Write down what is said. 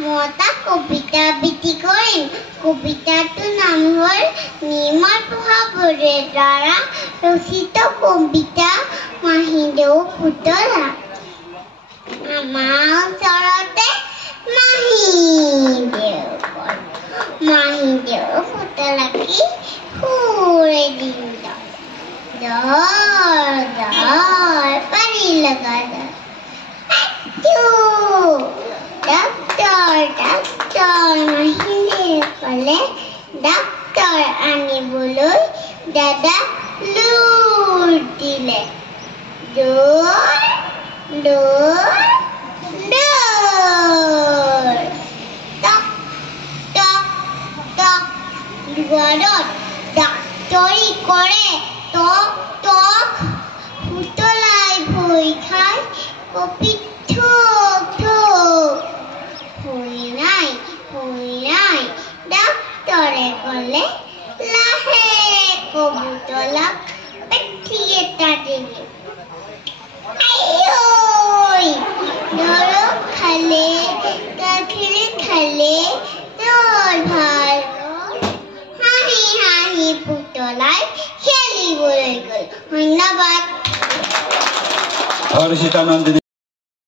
মতা কবিতা আবৃত্তি কৰিম। কবিতাটোৰ নাম হ'ল নিৰ্মল প্ৰভাৱৰ দ্বাৰা ৰচিত কবিতা মাহীদেউ পুতলা। আমাৰ ওচৰতে মাহীদেউ পুতলাকে সুৰে দিন পানী লগা ডাক্তৰ মাহীদেৱে ক'লে ডাক্তৰ আনিবলৈ দাদা লোৰ দিলে। দুৱাৰত ডাক্তৰী কৰে টক টক, পুতলাই ভয় খাই কপি ঠোক ঠোক। ভয় নাই ডাক্তৰে ক'লে লাহে পুতলাক পেঠি এটা দিলে। দৰৱ খালে গাখীৰ খালে জ্বৰ ভাল হাঁহি পুতলাই খেলিবলৈ গ'ল। ধন্যবাদ।